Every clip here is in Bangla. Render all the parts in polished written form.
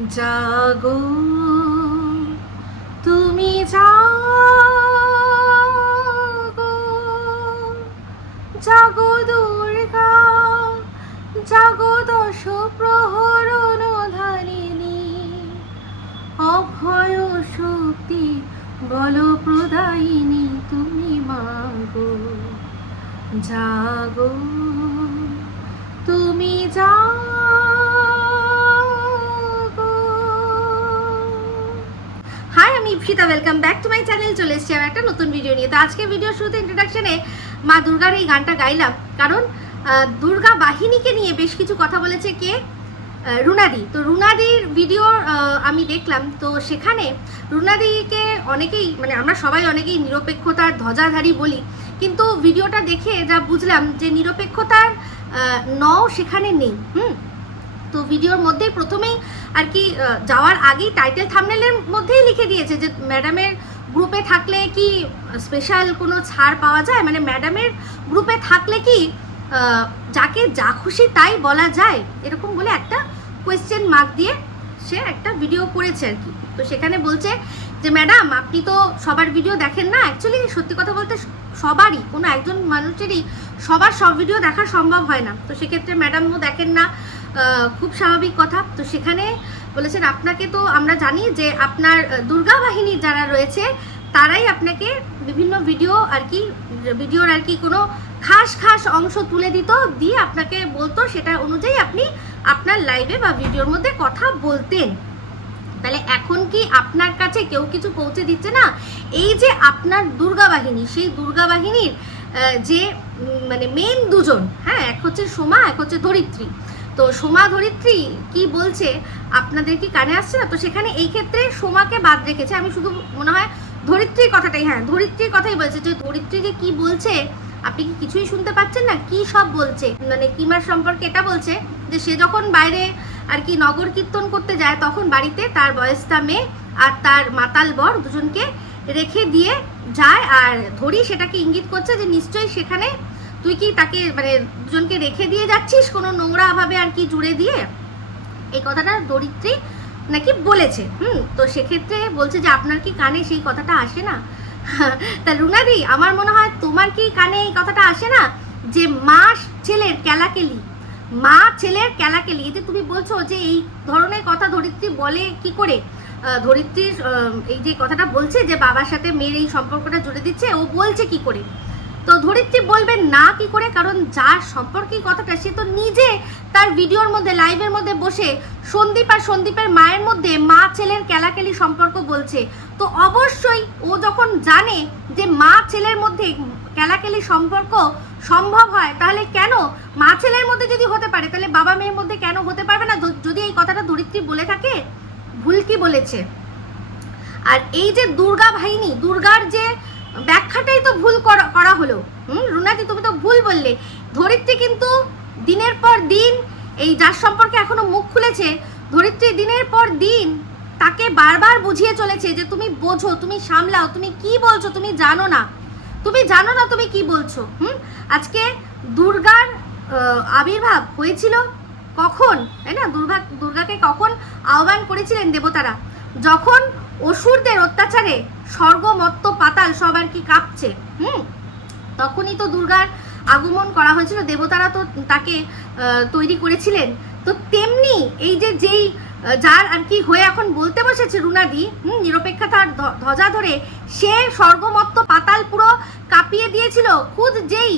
জাগো তুমি জাগো, জাগো দুর্গা, জাগো দশ প্রহরণ ধারিণী, অভয় শক্তি বল প্রদায়িনী তুমি মাগো। জাগো তুমি জাগো। হাই, আমি Ipsita, welcome back to my channel. চলে এসেছি আমি একটা নতুন ভিডিও নিয়ে। তো আজকে ভিডিও শুরুতে ইন্ট্রোডাকশনে মা দুর্গার এই গানটা গাইলাম, কারণ দুর্গা বাহিনীকে নিয়ে বেশ কিছু কথা বলেছে কে, রুনাদি। তো রুনাদির ভিডিও আমি দেখলাম, তো সেখানে রুনাদিকে অনেকেই, মানে আমরা সবাই অনেকেই নিরপেক্ষতার ধ্বজাধারী বলি, কিন্তু ভিডিওটা দেখে যা বুঝলাম যে নিরপেক্ষতার সেখানে নেই। তো ভিডিওর মধ্যে প্রথমেই আর কি যাওয়ার আগেই টাইটেল থাম্বনেলের মধ্যেই লিখে দিয়েছে যে ম্যাডামের গ্রুপে থাকলে কি স্পেশাল কোনো ছাড় পাওয়া যায়, মানে ম্যাডামের গ্রুপে থাকলে কি যাকে যা খুশি তাই বলা যায়, এরকম বলে একটা কোয়েশ্চেন মার্ক দিয়ে সে একটা ভিডিও করেছে আর কি। তো সেখানে বলছে যে ম্যাডাম আপনি তো সবার ভিডিও দেখেন না। অ্যাকচুয়ালি সত্যি কথা বলতে সবারই, কোনো একজন মানুষেরই সবার সব ভিডিও দেখা সম্ভব হয় না। তো সেক্ষেত্রে ম্যাডামও দেখেন না, খুব স্বাভাবিক কথা। তো সেখানে বলেছেন আপনাকে তো আমরা জানি যে আপনার দুর্গা বাহিনীর যারা রয়েছে তারাই আপনাকে বিভিন্ন ভিডিও আর কি, ভিডিওর আর কি কোনো খাস খাস অংশ তুলে দিত, দিয়ে আপনাকে বলতো, সেটা অনুযায়ী আপনি আপনার লাইভে বা ভিডিওর মধ্যে কথা বলতেন। তাহলে এখন কি আপনার কাছে কেউ কিছু পৌঁছে দিচ্ছে না? এই যে আপনার দুর্গা বাহিনী, সেই দুর্গা বাহিনীর যে মানে মেন দুজন, হ্যাঁ, এক হচ্ছে সোমা, এক হচ্ছে ধরিত্রী। তো সোমা ধরিত্রী কি বলছে আপনাদের কি কানে আসছে না? তো সেখানে এই ক্ষেত্রে সোমাকে বাদ রেখেছে। আমি শুধু মনে হয় ধরিত্রীর কথাটাই, হ্যাঁ ধরিত্রীর কথাই বলছে, যে ধরিত্রী যে কি বলছে আপনি কি কিছুই শুনতে পাচ্ছেন না? কি সব বলছে, মানে কিমার সম্পর্কে এটা বলছে যে সে যখন বাইরে আর কি নগর কীর্তন করতে যায়, তখন বাড়িতে তার বয়স্তা মেয়ে আর তার মাতাল বর দুজনকে রেখে দিয়ে যায়, আর ধরি সেটাকে ইঙ্গিত করছে যে নিশ্চয়ই সেখানে তুই কি তাকে মানে দুজনকে রেখে দিয়ে যাচ্ছিস কোনো নোংরা ভাবে আর কি জুড়ে দিয়ে, এই কথাটা ধরিত্রী নাকি বলেছে। তো সেক্ষেত্রে বলছে যে আপনার কি কানে সেই কথাটা আসে না? তা রুনাদি, আমার মনে হয় তোমার কি কানে এই কথাটা আসে না যে মা ছেলের কেলাকেলি, মা ছেলের কেলাকেলি, এই যে তুমি বলছো যে এই ধরনের কথা ধরিত্রী বলে কি করে? ধরিত্রীর এই যে কথাটা বলছে যে বাবার সাথে মেয়ের এই সম্পর্কটা জুড়ে দিচ্ছে, ও বলছে কি করে? তো ধরিত্রী বলবেন না কি করে? কারণ যার সম্পর্কে কথাটা, সে তো নিজে তার ভিডিওর মধ্যে লাইভের মধ্যে বসে সন্দীপ আর সন্দীপের মায়ের মধ্যে মা ছেলের কেলাকেলি সম্পর্ক বলছে। তো অবশ্যই ও যখন জানে যে মা ছেলের মধ্যে কেলাকেলি সম্পর্ক সম্ভব হয়, তাহলে কেন মা ছেলের মধ্যে যদি হতে পারে, তাহলে বাবা মেয়ের মধ্যে কেন হতে পারবে না? যদি এই কথাটা ধরিত্রী বলে থাকে, ভুল কি বলেছে? আর এই যে দুর্গা বাহিনী, দুর্গার যে ব্যাখ্যাটাই তো ভুল করা হলো। রুনাদি, তুমি তো ভুল বললে। ধরিত্রী কিন্তু দিনের পর দিন এই যার সম্পর্কে এখনো মুখ খুলেছে, ধরিত্রী দিনের পর দিন তাকে বারবার বুঝিয়ে চলেছে যে তুমি বোঝো, তুমি সামলাও, তুমি কি বলছো তুমি জানো না, তুমি জানো না তুমি কি বলছো। আজকে দুর্গার আবির্ভাব হয়েছিল কখন, তাই না? দুর্গাকে কখন আহ্বান করেছিলেন দেবতারা? যখন অসুরদের অত্যাচারে স্বর্গ মত্ত পাতাল সব আর কি কাঁপছে, তখনই তো দুর্গার আগমন করা হয়েছিল। দেবতারা তো তাকে তৈরি করেছিলেন। তো তেমনি এই যে যেই যার আর কি হয়ে এখন বলতে বসেছে রুনাদি, নিরপেক্ষতার ধ্বজা ধরে, সে স্বর্গমত্ত পাতাল পুরো কাঁপিয়ে দিয়েছিল। খুদ যেই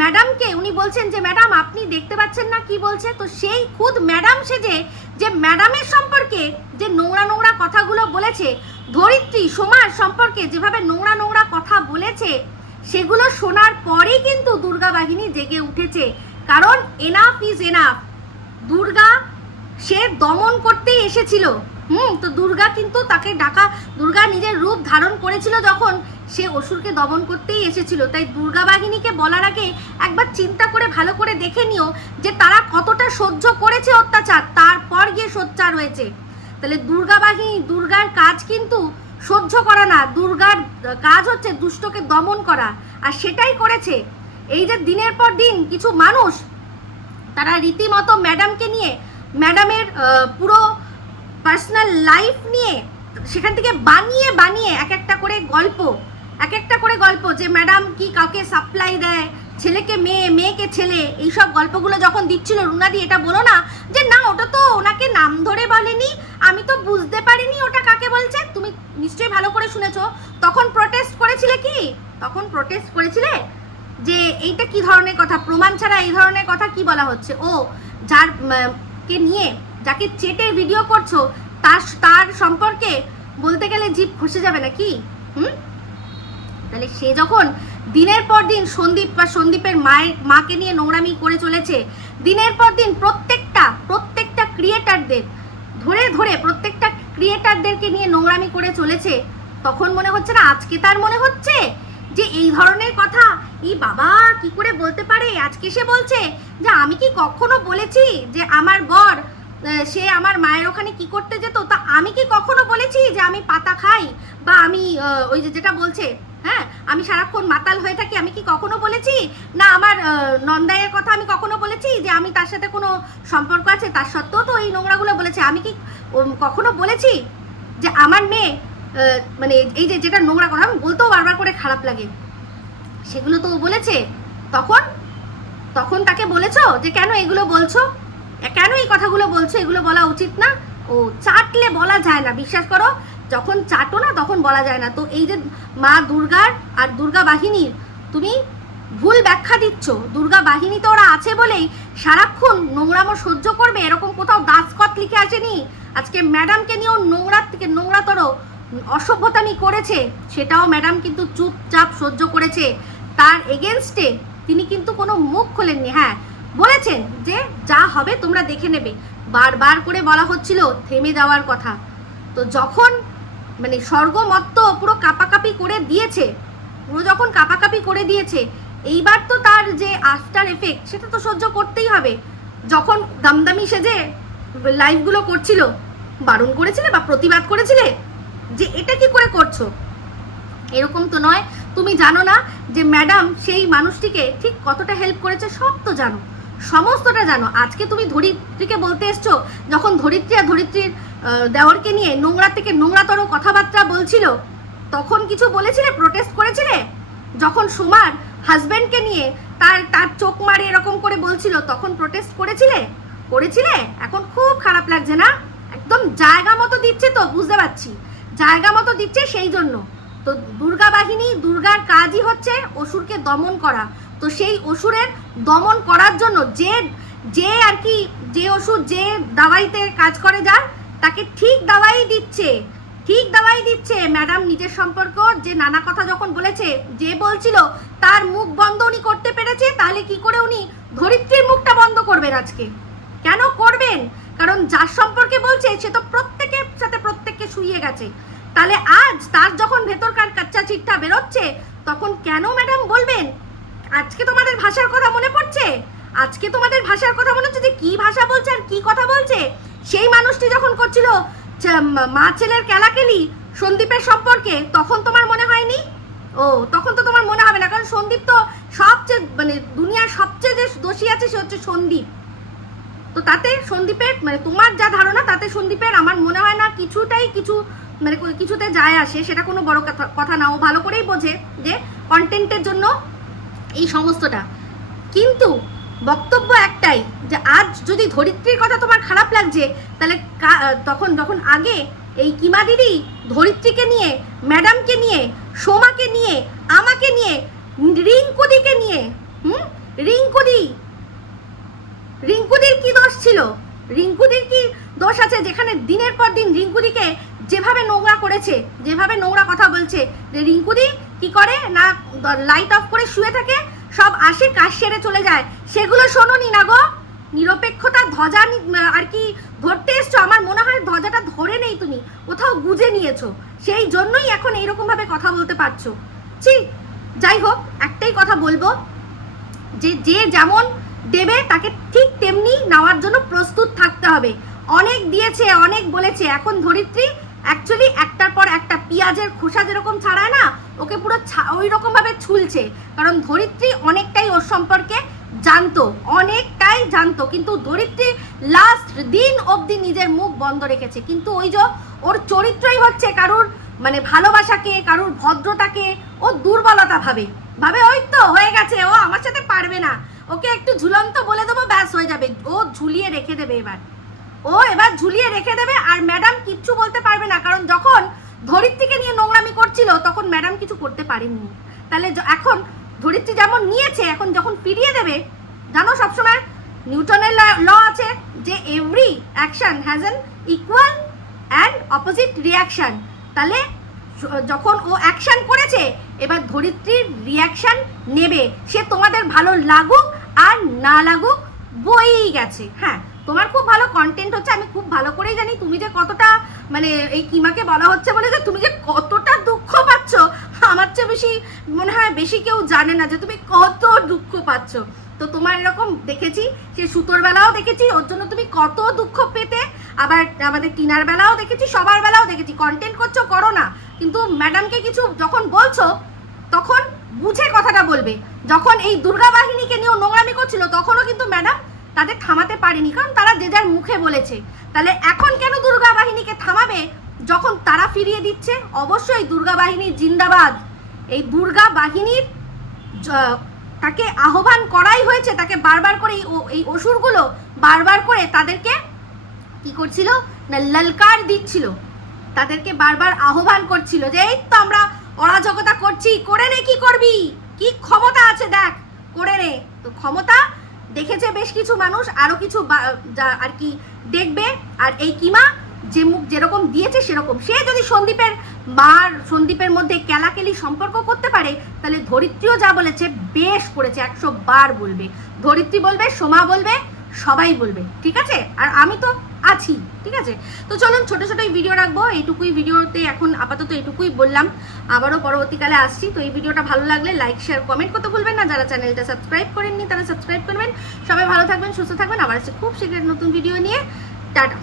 ম্যাডামকে উনি বলছেন যে ম্যাডাম আপনি দেখতে পাচ্ছেন না কি বলছে, তো সেই খুদ ম্যাডাম সেজে যে ম্যাডামের সম্পর্কে যে নোংরা নোংরা কথাগুলো বলেছে, ধরিত্রী সোমার সম্পর্কে যেভাবে নোংরা নোংরা কথা বলেছে, সেগুলো শোনার পরেই কিন্তু দুর্গা বাহিনী জেগে উঠেছে। কারণ এনাফ ইজ এনাফ। দুর্গা সে দমন করতেই এসেছিল। তো দুর্গা কিন্তু তাকে ডাকা, দুর্গা নিজের রূপ ধারণ করেছিল যখন সে অসুরকে দমন করতেই এসেছিল। তাই দুর্গা বাহিনীকে বলার আগে একবার চিন্তা করে ভালো করে দেখে নিও যে তারা কতটা সহ্য করেছে অত্যাচার, তারপর গিয়ে সোচ্চার হয়েছে। তাহলে দুর্গা বাহিনী, দুর্গার কাজ কিন্তু সহ্য করা না, দুর্গার কাজ হচ্ছে দুষ্টকে দমন করা, আর সেটাই করেছে। এই যে দিনের পর দিন কিছু মানুষ তারা রীতিমতো ম্যাডামকে নিয়ে, ম্যাডামের পুরো পার্সোনাল লাইফ নিয়ে সেখান থেকে বানিয়ে বানিয়ে এক একটা করে গল্প যে ম্যাডাম কি কাউকে সাপ্লাই দেয়, ছেলেকে মেয়ে, মেয়েকে ছেলে, এইসব গল্পগুলো যখন দিচ্ছিল রুনাদি, এটা বলো না যে না ওটা তো ওনাকে নাম ধরে বলেনি, আমি তো বুঝতে পারিনি ওটা কাকে বলছে। তুমি নিশ্চয়ই ভালো করে শুনেছো। তখন প্রোটেস্ট করেছিলে কি? তখন প্রোটেস্ট করেছিলে যে এইটা কি ধরনের কথা, প্রমাণ ছাড়া এই ধরনের কথা কি বলা হচ্ছে। ও যার কে নিয়ে যাকে চেটে ভিডিও করছো তার সম্পর্কে বলতে গেলে জিভ খসে যাবে নাকি? তাহলে সে যখন দিনের পর দিন সন্দীপ বা সন্দীপের মাকে নিয়ে নোংরামি করে চলেছে, দিনের পর দিন প্রত্যেকটা ক্রিয়েটারদের ধরে প্রত্যেকটা ক্রিয়েটারদেরকে নিয়ে নোংরামি করে চলেছে, তখন মনে হচ্ছে না আজকে তার মনে হচ্ছে যে এই ধরনের কথা এই বাবা কি করে বলতে পারে? আজকে সে বলছে যে আমি কি কখনো বলেছি যে আমার বর সে আমার মায়ের ওখানে কি করতে যেত, তা আমি কি কখনো বলেছি যে আমি পাতা খাই বা আমি ওই যেটা বলছে হ্যাঁ আমি সারাক্ষণ মাতাল হয়ে থাকি, আমি কি কখনো বলেছি? না আমার নন্দাইয়ের কথা আমি কখনো বলেছি যে আমি তার সাথে কোনো সম্পর্ক আছে, তার সত্ত্বেও তো এই নোংরাগুলো বলেছে। আমি কি কখনো বলেছি যে আমার মেয়ে মানে এই যেটা নোংরা কথা আমি বলতেও বারবার করে খারাপ লাগে, সেগুলো তো বলেছে। তখন তাকে বলেছো যে কেন এগুলো বলছো, কেন এই কথাগুলো বলছো, এগুলো বলা উচিত না। ও চাটলে বলা যায় না, বিশ্বাস করো, যখন চাটো না তখন বলা যায় না। তো এই যে মা দুর্গার আর দুর্গা বাহিনীর তুমি ভুল ব্যাখ্যা দিচ্ছ, দুর্গা বাহিনীতে ওরা আছে বলেই সারাক্ষণ নোংরামো সহ্য করবে, এরকম কোথাও দাসকত লিখে আসেনি। আজকে ম্যাডামকে নিয়েও নোংরার থেকে নোংরাতর অসভ্যতামি করেছে, সেটাও ম্যাডাম কিন্তু চুপচাপ সহ্য করেছে। তার এগেনস্টে তিনি কিন্তু কোনো মুখ খোলেননি। হ্যাঁ বলেছেন যে যা হবে তোমরা দেখে নেবে, বারবার করে বলা হচ্ছিল থেমে যাওয়ার কথা। তো যখন মানে স্বর্গমত্ত পুরো কাপাকাপি করে দিয়েছে, যখন কাপাকাপি করে দিয়েছে, এইবার তো তার যে আফটার এফেক্ট সেটা তো সহ্য করতেই হবে। যখন দামদামি সেজে লাইভগুলো করছিল, বারণ করেছিলে বা প্রতিবাদ করেছিলে যে এটা কি করে করছো? এরকম তো নয়। তুমি জানো না যে ম্যাডাম সেই মানুষটিকে ঠিক কতটা হেল্প করেছে? সব তো জানো, সমস্তটা জানো। আজকে তুমি ধরিত্রীকে বলতে এসছো, যখন ধরিত্রী আর ধরিত্রীর দেওরকে নিয়ে নোংরা থেকে নোংরাতর কথাবার্তা বলছিল, তখন কিছু বলেছিলে, প্রোটেস্ট করেছিলে? যখন সোমার হাজব্যান্ডকে নিয়ে তার চোখ মারে এরকম করে বলছিল, তখন প্রোটেস্ট করেছিলে? এখন খুব খারাপ লাগছে না? একদম জায়গা মতো দিচ্ছে তো, বুঝতে পারছি জায়গা মতো দিচ্ছে, সেই জন্য তো দুর্গা বাহিনী, দুর্গার কাজই হচ্ছে অসুরকে দমন করা। তো সেই অসুরের দমন করার জন্য যে আর কি যে অসুর যে দাওয়াইতে কাজ করে যার, তাকে ঠিক দাওয়াই দিচ্ছে। ম্যাডাম নিজের সম্পর্ক যে নানা কথা যখন বলেছে, যে বলছিল তার মুখ বন্ধ উনি করতে পেরেছে, তাহলে কি করে উনি ধরিত্রীর মুখটা বন্ধ করবেন আজকে? কেন করবেন? কারণ যার সম্পর্কে বলছে সে তো প্রত্যেকের সাথে প্রত্যেককে শুইয়ে গেছে। তাহলে আজ তার যখন ভেতরকার কাচ্চা চিট্টা বেরোচ্ছে, তখন কেন ম্যাডাম বলবেন? আজকে তোমাদের ভাষার কথা মনে পড়ছে? যে কি ভাষা বলছে আর কি কথা বলছে? সেই মানুষটি যখন করছিল মা ছেলের কেলাকেলি সন্দীপের সম্পর্কে, তখন তোমার মনে হয়নি? ও তখন তো তোমার মনে হবে না, কারণ সন্দীপ তো সবচেয়ে মানে দুনিয়ার সবচেয়ে যে দোষী আছে সে হচ্ছে সন্দীপ। তো তাতে সন্দীপের মানে তোমার যা ধারণা, তাতে সন্দীপের আমার মনে হয় না কিছুতে যায় আসে, সেটা কোনো বড় কথা না। ও ভালো করেই বোঝে যে কন্টেন্টের জন্য এই সমস্তটা। কিন্তু বক্তব্য একটাই, যে আজ যদি ধরিত্রীর কথা তোমার খারাপ লাগছে, তাহলে যখন আগে এই কিমা দিদি ধরিত্রীকে নিয়ে, ম্যাডামকে নিয়ে, সোমাকে নিয়ে, আমাকে নিয়ে, রিঙ্কুদিকে নিয়ে, রিঙ্কুদির কি দোষ ছিল? রিঙ্কুদির কি দোষ আছে যেখানে দিনের পর দিন রিঙ্কুদিকে যেভাবে নোংরা করেছে, যেভাবে নোংরা কথা বলছে? যে রিঙ্কুদি কি করে না, লাইট অফ করে শুয়ে থাকে, সব আসে কাজ সেরে চলে যায়, সেগুলো শোনোনি না গো? নিরপেক্ষতার ধ্বজা আর কি ধরতে এসছো? আমার মনে হয় ধ্বজাটা ধরে নেই, তুমি কোথাও গুজে নিয়েছো, সেই জন্যই এখন এইরকম ভাবে কথা বলতে পারছো। যাই হোক, একটাই কথা বলবো, যে যেমন দেবে তাকে ঠিক তেমনি নেওয়ার জন্য প্রস্তুত থাকতে হবে। অনেক দিয়েছে, অনেক বলেছে, এখন ধরিত্রী অ্যাকচুয়ালি একটার পর একটা পেঁয়াজের খোসা যেরকম ছাড়ায় না, ওকে পুরো ওই রকম ভাবে ছুলছে। কারণ ধরিত্রী অনেকটাই ওর সম্পর্কে জানতো, অনেকটাই জানতো, কিন্তু ধরিত্রী লাস্ট দিন অবধি নিজের মুখ বন্ধ রেখেছে। কিন্তু ওই যে ওর চরিত্রই হচ্ছে কারুর মানে ভালোবাসাকে, কারুর ভদ্রতাকে ও দুর্বলতা ভাবে ওই তো হয়ে গেছে, ও আমার সাথে পারবে না, ওকে একটু ঝুলন্ত বলে দেবো, ব্যাস হয়ে যাবে। ও ঝুলিয়ে রেখে দেবে এবার ঝুলিয়ে রেখে দেবে। আর ম্যাডাম কিচ্ছু বলতে পারবে না, কারণ যখন ধরিত্রীকে নিয়ে নোংরামি করছিল তখন ম্যাডাম কিছু করতে পারেননি। তাহলে এখন ধরিত্রী যেমন নিয়েছে, এখন যখন ফিরিয়ে দেবে, জানো সবসময় নিউটনের ল আছে যে every action has an equal and opposite reaction. তাহলে যখন ও অ্যাকশন করেছে, এবার ধরিত্রীর রিয়াকশন নেবে, সে তোমাদের ভালো লাগুক আর না লাগুক বইই গেছে। হ্যাঁ, তোমার খুব ভালো কন্টেন্ট হচ্ছে, আমি খুব ভালো করেই জানি তুমি যে কতটা মানে এই কিমাকে বলা হচ্ছে বলে যে তুমি যে কতটা দুঃখ পাচ্ছ, আমার চেয়ে বেশি মনে হয় বেশি কেউ জানে না যে তুমি কত দুঃখ পাচ্ছ। তো তোমার এরকম দেখেছি, সে সুতোর বেলাও দেখেছি, ওর জন্য তুমি কত দুঃখ পেতে, আবার আমাদের টিনার বেলাও দেখেছি, সবার বেলাও দেখেছি। কন্টেন্ট করছো করো না, কিন্তু ম্যাডামকে কিছু যখন বলছো তখন বুঝে কথাটা বলবে। যখন এই দুর্গা বাহিনীকে নিয়েও নোংরামি করছিল তখনও কিন্তু ম্যাডাম তাদের থামাতে পারেনি, কারণ তারা যে যার মুখে বলেছে। তাহলে এখন কেন দুর্গা বাহিনীকে থামাবে যখন তারা ফিরিয়ে দিচ্ছে? অবশ্যই দুর্গা বাহিনী জিন্দাবাদ। এই দুর্গা বাহিনীর তাকে আহ্বান করাই হয়েছে, তাকে বারবার করে এই অসুরগুলো বারবার করে তাদেরকে কি করছিল না, ললকার দিচ্ছিল, তাদেরকে বারবার আহ্বান করছিল যে এই তো আমরা অরাজকতা করছি, করে নে, কি করবি, কি ক্ষমতা আছে দেখ, করে নে। তো ক্ষমতা দেখেছে বেশ কিছু মানুষ, আরো কিছু আর কি দেখবে। আর এই কিমা যে মুখ যেরকম দিয়েছে সেরকম, সে যদি সন্দীপের মধ্যে কেলাকেলি সম্পর্ক করতে পারে, তাহলে ধরিত্রীও যা বলেছে বেশ করেছে, 100 বার বলবে। ধরিত্রী বলবে, সোমা বলবে, সবাই বলবে, ঠিক আছে? আর আমি তো আছি, ঠিক আছে? তো চলুন ছোট ছোট ভিডিও রাখবো, এইটুকুই ভিডিওতে এখন আপাতত এটুকুই বললাম, আবারও পরবর্তীকালে আসছি। তো এই ভিডিওটা ভালো লাগলে লাইক শেয়ার কমেন্ট করতে ভুলবেন না, যারা চ্যানেলটা সাবস্ক্রাইব করেননি তারা সাবস্ক্রাইব করবেন। সবাই ভালো থাকবেন, সুস্থ থাকবেন, আবার আসছে খুব শীঘ্র নতুন ভিডিও নিয়ে। টাটা।